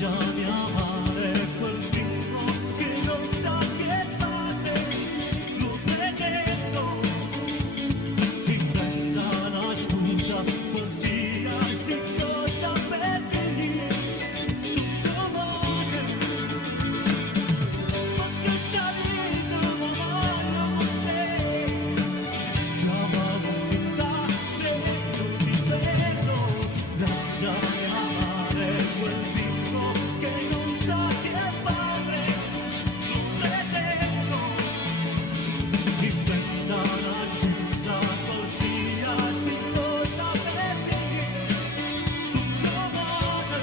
lasciami amare quel bimbo che non sa che fare, lo pretendo, inventa una scusa, qualsiasi cosa per venire sul tuo amore, ma questa vita non voglio con te, chiamalo vita se non ti vedo, lasciami amare quel bimbo che non sa che fare, lo pretendo, inventa una scusa, qualsiasi cosa per venire sul tuo amore,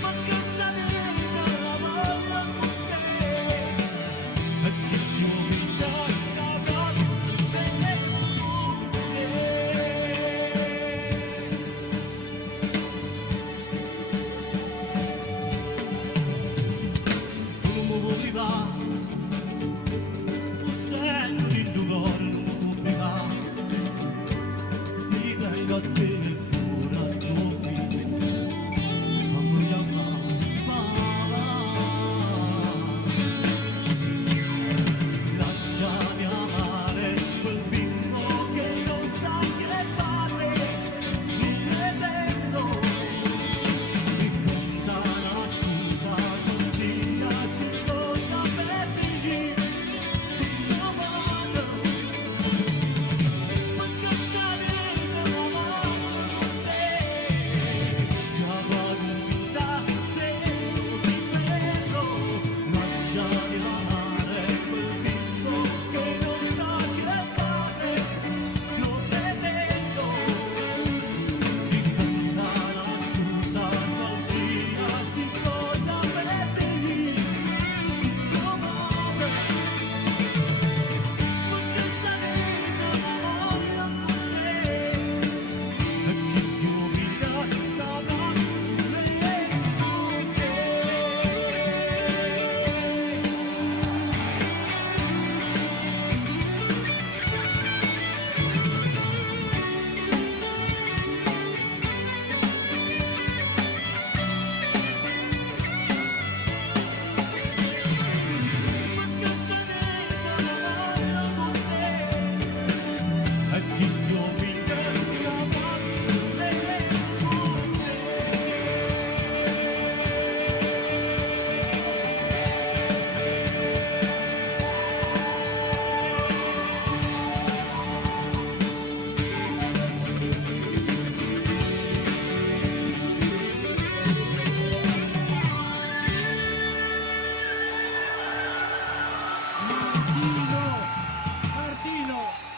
ma questa vita la voglio con te, e questa vita avrà bene con te. Un uomo viva, sento il tuo cuore, un uomo viva, mi vengo a te pure al tuo figlio, fammi chiamare papà, lasciami amare quel bimbo che non sa che fare, non pretendo, inventa una scusa, qualsiasi cosa per venire sul tuo amore, ma questa vita la voglio con te, chiamalo vita se non ti vedo, lasciami amare quel bimbo che non sa che fare, lo pretendo, inventa una scusa, qualsiasi cosa per venire sul tuo amore, ma questa vita la voglio con te, e questa vita l'avrà bene con te. Ma questa vita la voglio con te, e questa vita l'avrà bene con te.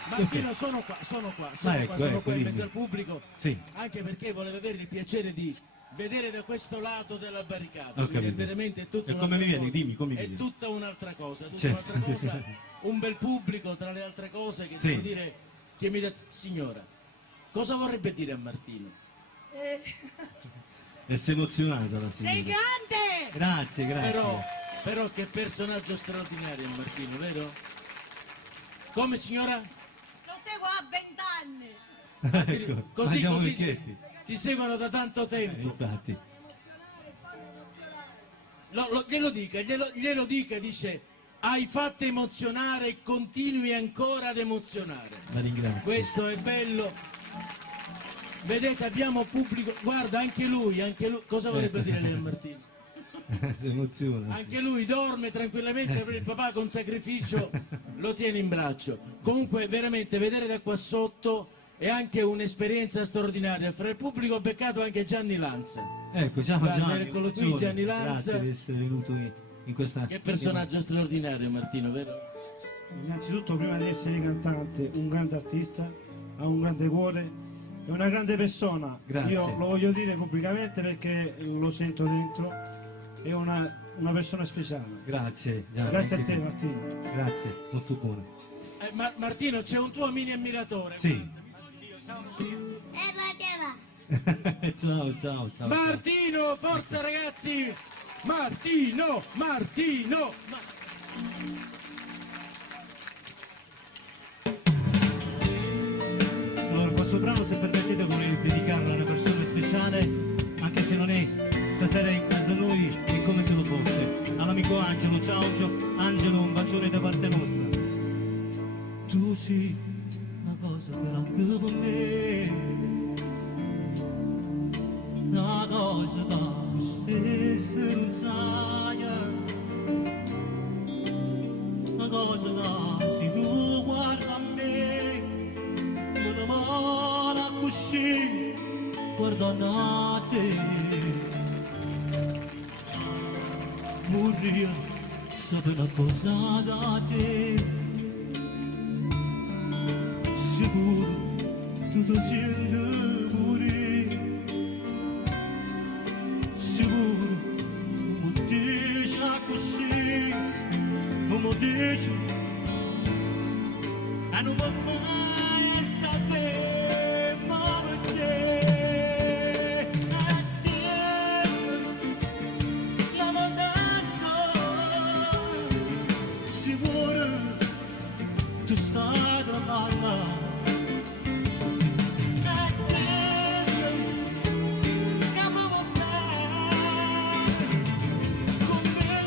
Martino, sono qua, sono qua in dimmi. mezzo al pubblico, Sì. anche perché volevo avere il piacere di vedere da questo lato della barricata, Ho perché capito. veramente è tutta E come un'altra mi vieni? cosa. Dimmi, come mi È vieni? tutta un'altra cosa, Certo. un bel pubblico tra le altre cose che Sì. devo dire che mi dà... Signora, cosa vorrebbe dire a Martino? E sei emozionata la signora. Sei grande! Grazie, grazie. Però che personaggio straordinario Martino, vero? Come signora? Lo seguo a 20 anni! Ecco, Così, mangiamo così vecchietti. ti seguono da tanto tempo. Infatti. Glielo dica, dice, hai fatto emozionare e continui ancora ad emozionare. La ringrazio. Questo è bello. Vedete, abbiamo pubblico, guarda, anche lui, cosa vorrebbe dire lei a Martino? Si emoziona. Anche lui dorme tranquillamente, per il papà con sacrificio lo tiene in braccio. Comunque veramente vedere da qua sotto è anche un'esperienza straordinaria. Fra il pubblico ho beccato anche Gianni Lanza. Ecco, ciao Guarda, Gianni. eccolo qui, buongiorno. Gianni Lanza. Grazie di essere venuto in questa... Che personaggio straordinario Martino, vero? Innanzitutto, prima di essere cantante, un grande artista, ha un grande cuore e una grande persona. Grazie. Io lo voglio dire pubblicamente perché lo sento dentro, è una persona speciale. Grazie Gianni. Grazie a anche te tu. Martino. Grazie, molto buono. Martino, c'è un tuo mini ammiratore. Sì. Poteva! ciao, ciao, ciao. Martino, forza ragazzi! Martino! Martino! Allora, questo brano, se permettete, volevo dedicarlo a una persona speciale, anche se non è sarei in casa noi è come se lo fosse. All'amico Angelo, ciao Angelo, un bacione da parte nostra. Tu sì, una cosa grande per me, una cosa che stessa non sai, una cosa che se tu guarda a me, me mala così, guarda a te. Morria, sape una cosa da te, sicuro tu ti senti morire, sicuro non mi dici così, non mi dici, e non mi fai sapere ma perché. Tu stai da mamma e te chiamavo bene con me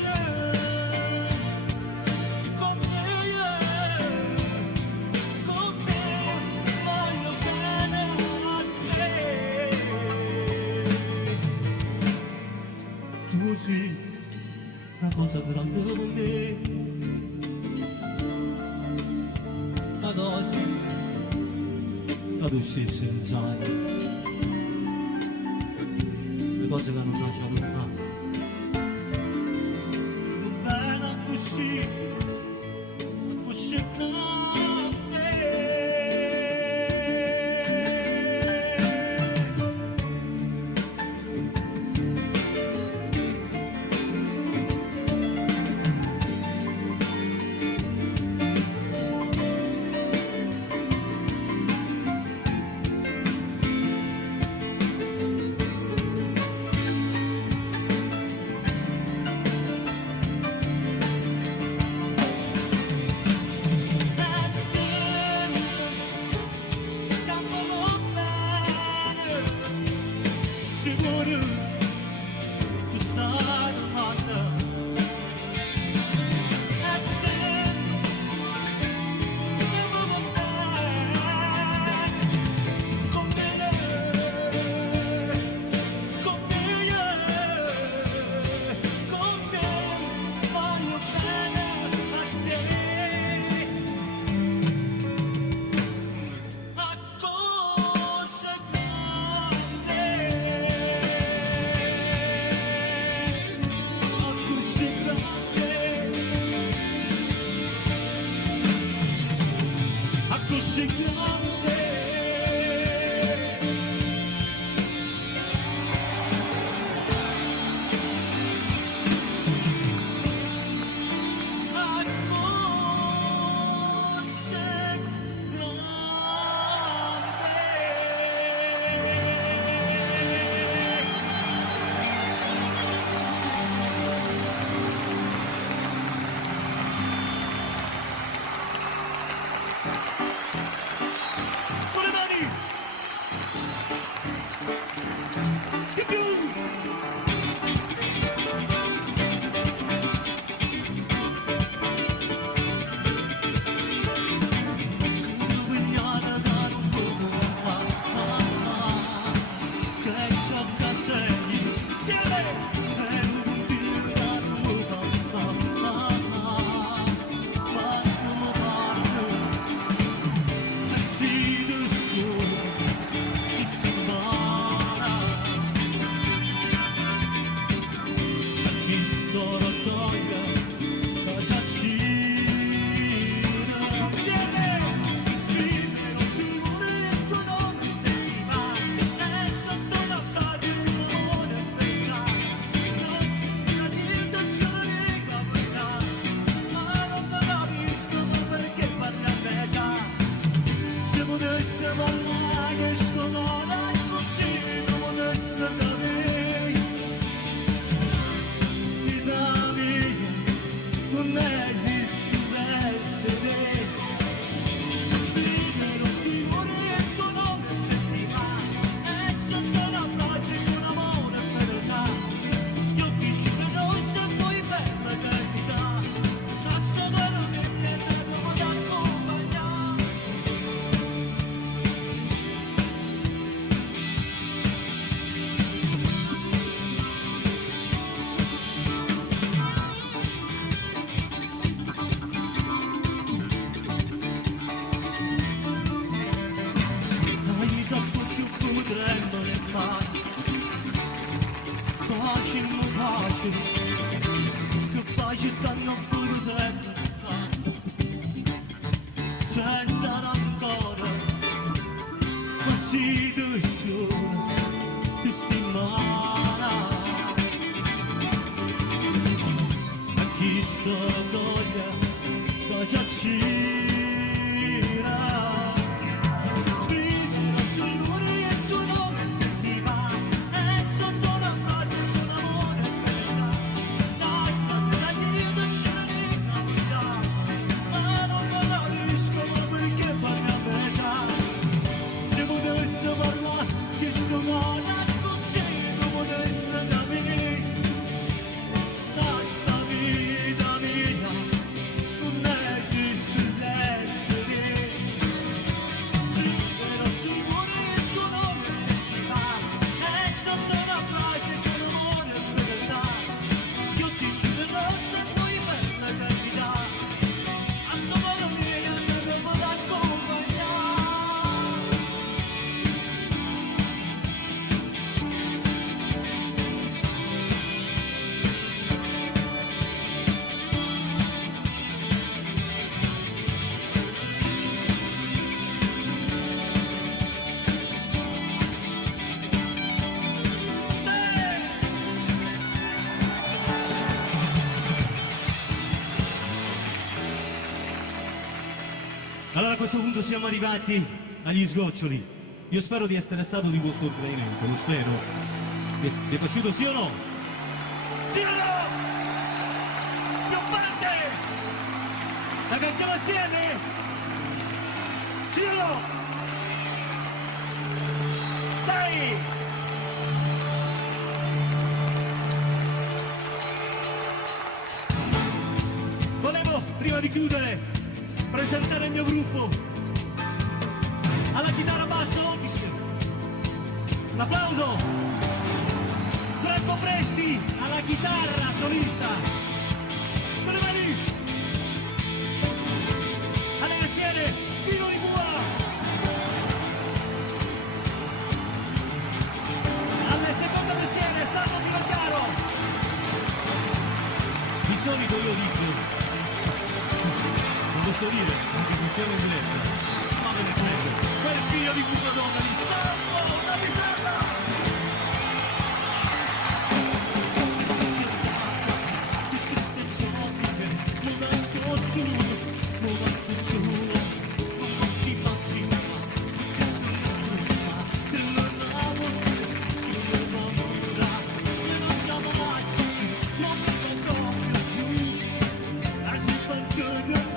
voglio bene a te. Tu sei una cosa grande per me, cosa la tu stessa non sai, le cose che non faccio mai. Non bene così, così grande. facciamo pace, che pace danno pure te, senza rancore, così due sole, ti stimala. A chi sto voglia, da già Allora a questo punto siamo arrivati agli sgoccioli. Io spero di essere stato di vostro gradimento, lo spero. Ti è piaciuto sì o no? Sì o no? Più forte! La cantiamo assieme? Sì o no? Dai! Volevo, prima di chiudere, presentare il mio gruppo. Alla chitarra basso Otis, un applauso. Franco Presti alla chitarra solista, con le mani. Alle tastiere Pino di Bua, alle seconde tastiere Salvo Pinocchiaro. Di solito io dico, posso dire, anche se siamo in diretta, ma me ne frega, quel figlio di puta donna di Salvo, da Pisarra! Non basta solo, non basta solo, non si immagina, che non amo, che non amo, che non siamo magici, non mi proprio giù, a si parte della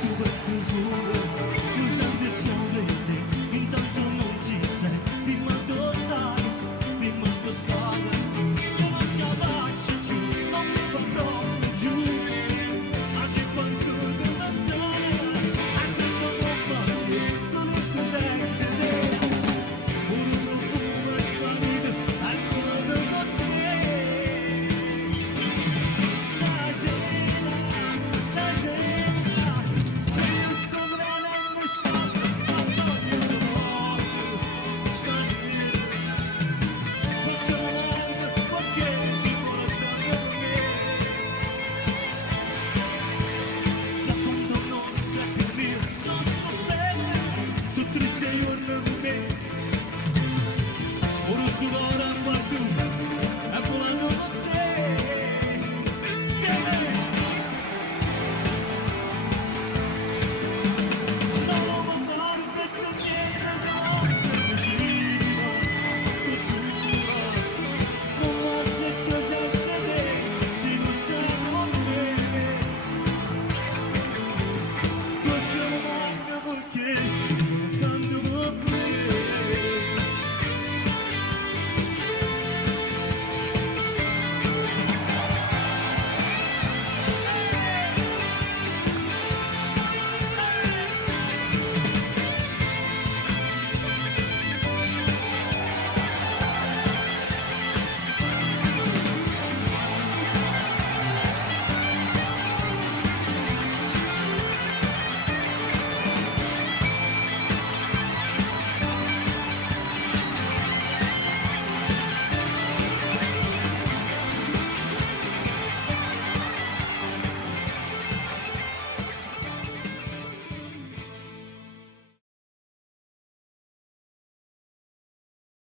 tu pensi solo